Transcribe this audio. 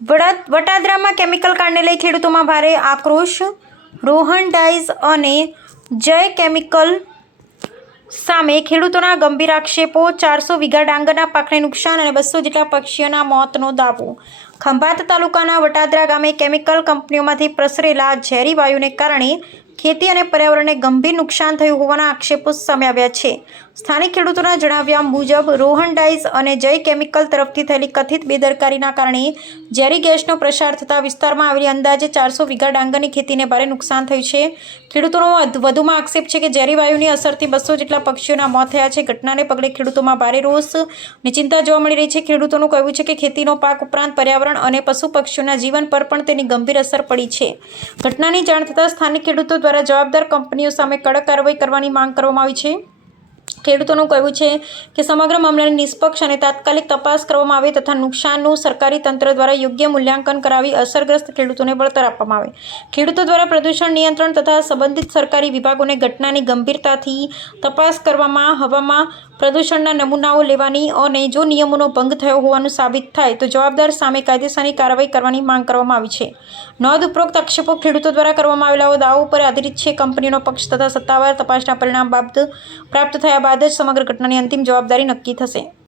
વટાદરામાં chemical કાંડને લઈ ખેડૂતોમાં ભારે આક્રોશ. રોહન ડાઇઝ અને જય કેમિકલ સામે ખેડૂતોના ગંભીર આક્ષેપો. 400 વીઘા ડાંગરના પાકને નુકસાન અને 200 જેટલા પક્ષીઓના મોતનો દાવો. ખંભાત તાલુકાના વટાદરા ગામે કેમિકલ કંપનીઓમાંથી પ્રસરેલા ઝેરી વાયુને કારણે ખેતી અને પર્યાવરણને ગંભીર નુકસાન થયું હોવાના આક્ષેપો સામે આવ્યા છે. સ્થાનિક ખેડૂતોના જણાવ્યા મુજબ રોહન ડાઇઝ અને જય કેમિકલ તરફથી થયેલી કથિત બેદરકારીના કારણે ઝેરી ગેસનો પ્રસાર થતાં વિસ્તારમાં આવેલી અંદાજે 400 વીઘા ડાંગરની ખેતીને ભારે નુકસાન થયું છે. ખેડૂતોનો વધુમાં આક્ષેપ છે કે ઝેરી વાયુની અસરથી 200 જેટલા પક્ષીઓના મોત થયા છે. ઘટનાને પગલે ખેડૂતોમાં ભારે રોષ અને ચિંતા જોવા મળી રહી છે. ખેડૂતોનું કહેવું છે કે ખેતીનો પાક ઉપરાંત પર્યાવરણ અને પશુ પક્ષીઓના જીવન પર પણ તેની ગંભીર અસર પડી છે. ઘટનાની જાણ થતાં સ્થાનિક ખેડૂતો દ્વારા જવાબદાર કંપનીઓ સામે કડક કાર્યવાહી કરવાની માંગ કરવામાં આવી છે. ખેડૂતોનું કહેવું છે કે સમગ્ર મામલાની નિષ્પક્ષ અને તાત્કાલિક તપાસ કરવામાં આવે તથા નુકસાનનું સરકારી તંત્ર દ્વારા યોગ્ય મૂલ્યાંકન કરાવી અસરગ્રસ્ત ખેડૂતોને વળતર આપવામાં આવે. ખેડૂતો દ્વારા પ્રદૂષણ નિયંત્રણ તથા સંબંધિત સરકારી વિભાગોને ઘટનાની ગંભીરતાથી તપાસ કરવામાં, હવામાં પ્રદૂષણના નમૂનાઓ લેવાની અને જો નિયમોનો ભંગ થયો હોવાનું સાબિત થાય તો જવાબદાર સામે કાયદેસરની કાર્યવાહી કરવાની માંગ કરવામાં આવી છે. નોંધ ઉપરોક્ત આક્ષેપો ખેડૂતો દ્વારા કરવામાં આવેલા દાવો પર આધારિત છે. કંપનીનો પક્ષ તથા સત્તાવાર તપાસના પરિણામ પ્રાપ્ત થયા બાદ જ સમગ્ર ઘટનાની અંતિમ જવાબદારી નક્કી થશે.